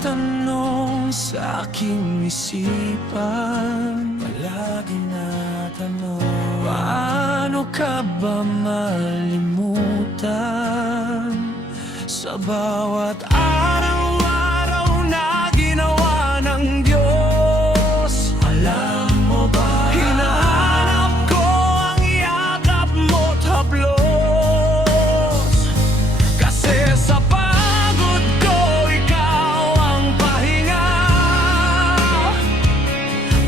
tanong sa aking isipan, palagi na tanong, paano ka ba malimutan sa bawat araw-araw na ginawa ng Diyos? alam mo ba? Hinahanap ko ang yakap mo't haplos, kasi sa pagod ko ikaw ang pahinga.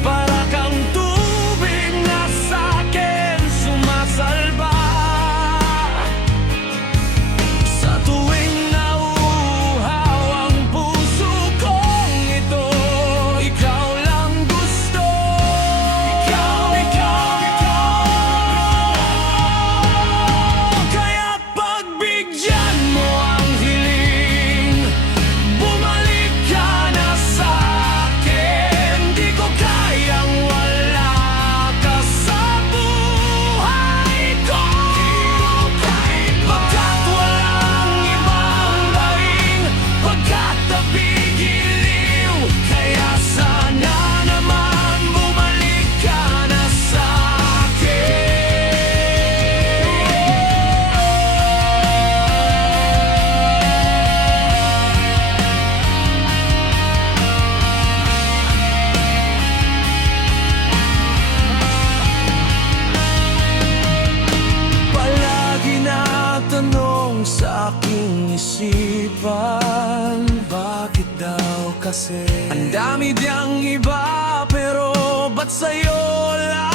Para kang tubig na sa'kin sumasalba, sa tuwing nauuhaw ang puso kong ito, ikaw lang gusto. Kaya't pagbigyan mo ang hiling, bumalik ka na sa'kin. Di ko kayang wala ka sa buhay ko, pagkat walang ibang daing, pagkat nabigiliw. Kaya sana naman bumalik ka na sa'kin. Palagi na tanong sa aking isipan, Bakit daw kasi? ang dami diyang iba, pero ba't sa'yo lang?